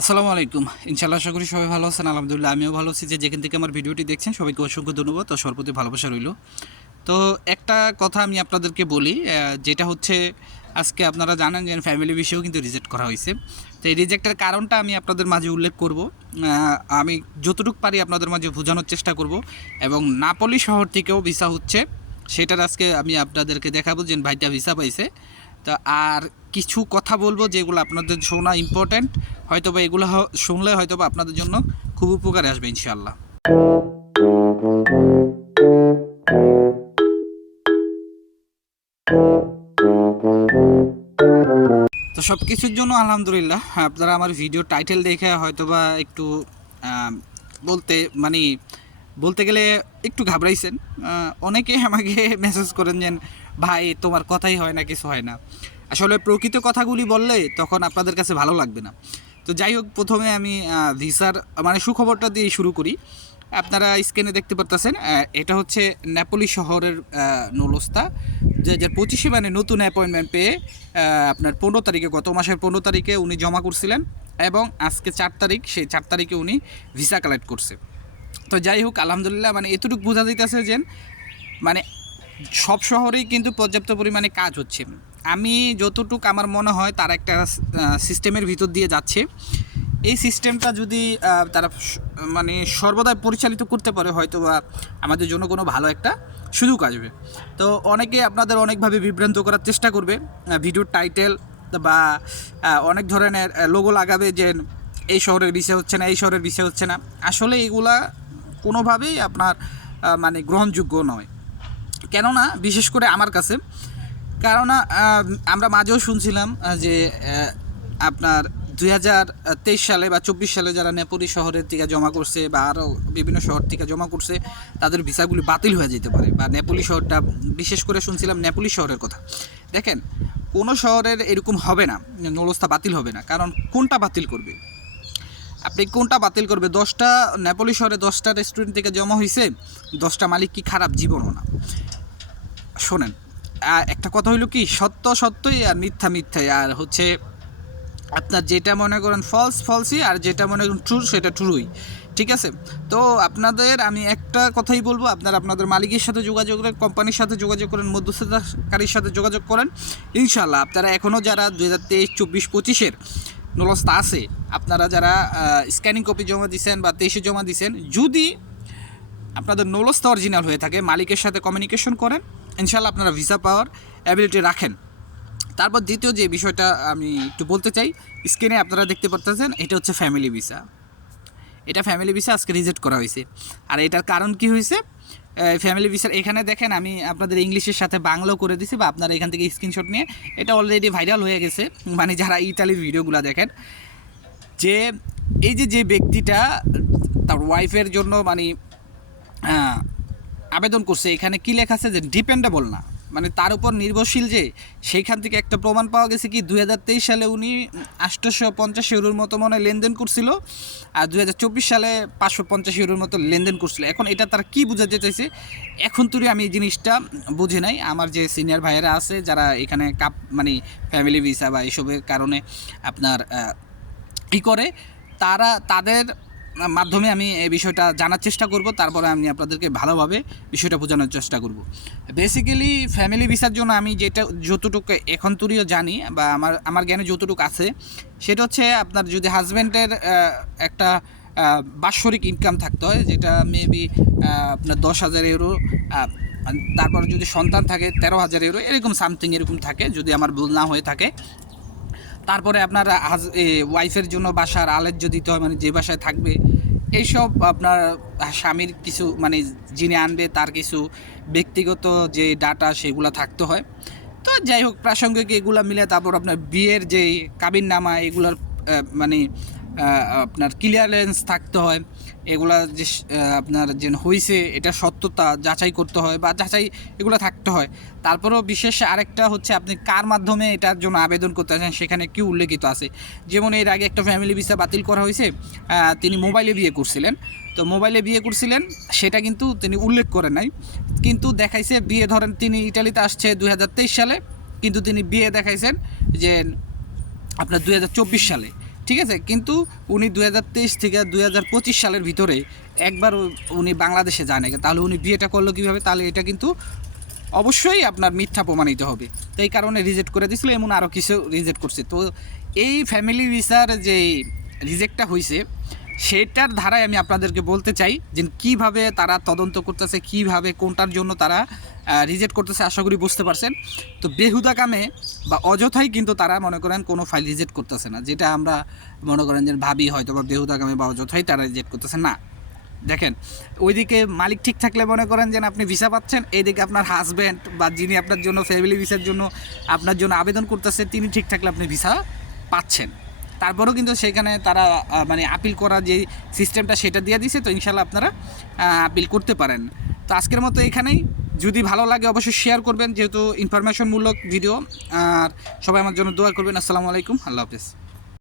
আসসালামু আলাইকুম। ইনশাআল্লাহ আশা করি সবাই ভালো আছেন। আলহামদুলিল্লাহ আমিও ভালো আছি। যেখান থেকে আমার ভিডিওটি দেখছেন সবাইকে অসংখ্য ধন্যবাদ ও সবার প্রতি ভালোবাসা রইল। তো একটা কথা আমি আপনাদেরকে বলি, যেটা হচ্ছে আজকে আপনারা জানেন যে ফ্যামিলি বিষয়েও কিন্তু রিজেক্ট করা হয়েছে। তো এই রিজেক্টের কারণটা আমি আপনাদের মাঝে উল্লেখ করব। আমি যতটুকু পারি আপনাদের মাঝে বোঝানোর চেষ্টা করব এবং নাপোলি শহর থেকেও ভিসা হচ্ছে সেটার আজকে আমি আপনাদেরকে দেখাবো যে ভাইটা ভিসা পাইছে। তা আর কিছু কথা বলবো যেগুলো আপনাদের শোনা ইম্পর্ট্যান্ট, হয়তোবা এগুলো শুনলে হয়তোবা আপনাদের জন্য খুব উপকারে আসবে ইনশাআল্লাহ। তো সব কিছুর জন্য আলহামদুলিল্লাহ। আপনারা আমার ভিডিও টাইটেল দেখে হয়তোবা একটু আহ, বলতে মানে বলতে গেলে একটু ঘাবড়াইছেন। অনেকে আমাকে মেসেজ করেন যে ভাই তোমার কথাই হয় না, কিছু হয় না। আসলে প্রকৃত কথাগুলি বললে তখন আপনাদের কাছে ভালো লাগবে না। তো যাই হোক, প্রথমে আমি ভিসার মানে সুখবরটা দিয়ে শুরু করি। আপনারা স্ক্রিনে দেখতে পারতেছেন, এটা হচ্ছে নেপোলি শহরের নুলস্তা 2025 মানে নতুন অ্যাপয়েন্টমেন্ট পেয়ে আপনার 15 তারিখে, গত মাসের 15 তারিখে উনি জমা করছিলেন এবং আজকে 4 তারিখ, সেই 4 তারিখে উনি ভিসা কালেক্ট করছে। তো যাই হোক আলহামদুলিল্লাহ, মানে এতটুকু বোঝা যাইতেছে যে মানে সব শহরেই কিন্তু পর্যাপ্ত পরিমাণে কাজ হচ্ছে। আমি যতটুকু আমার মনে হয় তার একটা সিস্টেমের ভিতর দিয়ে যাচ্ছে। এই সিস্টেমটা যদি তারা মানে সর্বদাই পরিচালিত করতে পারে, হয়তো বা আমাদের জন্য কোনো ভালো একটা সুযোগ আসবে। তো অনেকে আপনাদের অনেকভাবে বিভ্রান্ত করার চেষ্টা করবে, ভিডিওর টাইটেল বা অনেক ধরনের লোগো লাগাবে যে এই শহরের বিষয় হচ্ছে না, এই শহরের বিষয় হচ্ছে না। আসলে এগুলা কোনোভাবেই আপনার মানে গ্রহণযোগ্য নয়, কেননা বিশেষ করে আমার কাছে। কেননা আমরা মাঝেও শুনছিলাম যে আপনার 2023 সালে বা 24 সালে যারা নেপোলি শহরের থেকে জমা করছে বা আরও বিভিন্ন শহর থেকে জমা করছে তাদের ভিসাগুলি বাতিল হয়ে যেতে পারে, বা নেপোলি শহরটা, বিশেষ করে শুনছিলাম নেপোলি শহরের কথা। দেখেন, কোনো শহরের এরকম হবে না, নলস্তা বাতিল হবে না। কারণ কোনটা বাতিল করবে? আপনি কোনটা বাতিল করবে? 10টা নেপোলি শহরে 10টা রেস্টুরেন্ট থেকে জমা হয়েছে, 10টা মালিক কি খারাপ? জীবনও না। শোনেন, একটা কথা হইলো কি, সত্য সত্যই আর মিথ্যা মিথ্যাই। আর হচ্ছে আপনার যেটা মনে করেন ফলস ফলসই, আর যেটা মনে করেন ট্রু সেটা ট্রুই। ঠিক আছে? তো আপনাদের আমি একটা কথাই বলবো, আপনারা আপনাদের মালিকের সাথে যোগাযোগ করেন, কোম্পানির সাথে যোগাযোগ করেন, মধ্যস্থতাকারীর সাথে যোগাযোগ করেন। ইনশাল্লাহ আপনারা এখনও যারা 2023, 24, 25-এর নলস্তা আছে, আপনারা যারা স্ক্যানিং কপি জমা দিয়েছেন বা 23-এ জমা দিয়েছেন, যদি আপনাদের নলস্তা অরিজিনাল হয়ে থাকে, মালিকের সাথে কমিউনিকেশন করেন, ইনশাল্লাহ আপনারা ভিসা পাওয়ার অ্যাবিলিটি রাখেন। তারপর দ্বিতীয় যে বিষয়টা আমি একটু বলতে চাই, স্ক্রিনে আপনারা দেখতে পারতেছেন, এটা হচ্ছে ফ্যামিলি ভিসা। এটা ফ্যামিলি ভিসা আজকে রিজেক্ট করা হয়েছে। আর এটার কারণ কি হয়েছে? ফ্যামিলি ভিসার এখানে দেখেন, আমি আপনাদের ইংলিশের সাথে বাংলাও করে দিছি, বা আপনারা এখান থেকে স্ক্রিনশট নিয়ে, এটা অলরেডি ভাইরাল হয়ে গেছে, মানে যারা ইতালির ভিডিওগুলো দেখেন, যে এই যে যে ব্যক্তিটা তার ওয়াইফের জন্য মানে আবেদন করছে, এখানে কি লেখা আছে যে ডিপেন্ডেবল না, মানে তার উপর নির্ভরশীল। যে সেইখান থেকে একটা প্রমাণ পাওয়া গেছে কি 2023 সালে উনি 850 ইউরোর মতো মনে লেনদেন করছিল, আর 2024 সালে 550 ইউরোর মতো লেনদেন করছিল। এখন এটা তারা কি বোঝাতে চাইছে এখন তুই আমি এই জিনিসটা বুঝে নাই। আমার যে সিনিয়র ভাইয়েরা আছে যারা এখানে মানে ফ্যামিলি ভিসা বা এইসবের কারণে আপনার করে, তারা তাদের মাধ্যমে আমি এই বিষয়টা জানার চেষ্টা করব, তারপরে আমি আপনাদেরকে ভালোভাবে বিষয়টা বোঝানোর চেষ্টা করব। বেসিক্যালি ফ্যামিলি ভিসার জন্য আমি যেটা যতটুকু এখন তুরিও জানি বা আমার জ্ঞানে যতটুকু আছে, সেটা হচ্ছে আপনার যদি হাজব্যান্ডের একটা বাৎসরিক ইনকাম থাকতে হয়, যেটা মেবি আপনার 10,000 ইউরো, তারপর যদি সন্তান থাকে 13,000 ইউরো, এরকম সামথিং এরকম থাকে যদি আমার ভুল না হয়ে থাকে। তারপরে আপনার ওয়াইফের জন্য বাসার আলেজ্য দিতে হয়, মানে যে বাসায় থাকবে, এইসব আপনার স্বামীর কিছু মানে যিনি আনবে তার কিছু ব্যক্তিগত যে ডাটা সেগুলো থাকতে হয়। তো যাই হোক, প্রাসঙ্গিক এগুলো মিলে তারপর আপনার বিয়ের যে কাবিননামা এগুলার মানে আপনার ক্লিয়ারেন্স থাকতে হয়। এগুলা যে আপনার যে হয়েছে এটা সত্যতা যাচাই করতে হয় বা যাচাই এগুলো থাকতে হয়। তারপরেও বিশেষ আরেকটা হচ্ছে আপনি কার মাধ্যমে এটার জন্য আবেদন করতে চান সেখানে কি উল্লেখিত আছে। যেমন এর আগে একটা ফ্যামিলি ভিসা বাতিল করা হয়েছে, তিনি মোবাইলে বিয়ে করছিলেন। তো মোবাইলে বিয়ে করছিলেন সেটা কিন্তু তিনি উল্লেখ করেন নাই, কিন্তু দেখাইছে বিয়ে, ধরেন তিনি ইটালিতে আসছে 2023 সালে, কিন্তু তিনি বিয়ে দেখাইছেন যে আপনার 2024 সালে। ঠিক আছে, কিন্তু উনি 2023 থেকে 2025 সালের ভিতরে একবার উনি বাংলাদেশে যায় না, তাহলে উনি বিয়েটা করলো কীভাবে? তাহলে এটা কিন্তু অবশ্যই আপনার মিথ্যা প্রমাণিত হবে। তো এই কারণে রিজেক্ট করে দিয়েছিল, এমন আরও কিছু রিজেক্ট করছে। তো এই ফ্যামিলি ভিসার যে রিজেক্টটা হয়েছে সেটার ধারায় আমি আপনাদেরকে বলতে চাই যে কীভাবে তারা তদন্ত করতেছে, কীভাবে কোনটার জন্য তারা রিজেক্ট করতেছে, আশা করি বুঝতে পারছেন। তো বেহুদা কামে বা অযথাই কিন্তু তারা মনে করেন কোনো ফাইল রিজেক্ট করতেছে না, যেটা আমরা মনে করেন যে ভাবি হয়তো বা বেহুদা কামে বা অযথাই তারা রিজেক্ট করতেছে না। দেখেন, ওইদিকে মালিক ঠিক থাকলে মনে করেন যে আপনি ভিসা পাচ্ছেন, এইদিকে আপনার হাজব্যান্ড বা যিনি আপনার জন্য ফ্যামিলি ভিসার জন্য আপনার জন্য আবেদন করতেছে তিনি ঠিক থাকলে আপনি ভিসা পাচ্ছেন। তারপরেও কিন্তু সেখানে তারা মানে আপিল করার যে সিস্টেমটা সেটা দিয়ে দিছে। তো ইনশাল্লাহ আপনারা আপিল করতে পারেন। তো আজকের মতো এখানেই, যদি ভালো লাগে অবশ্যই শেয়ার করবেন, যেহেতু ইনফরমেশনমূলক ভিডিও। আর সবাই আমার জন্য দোয়া করবেন। আসসালামু আলাইকুম, আল্লাহ হাফেজ।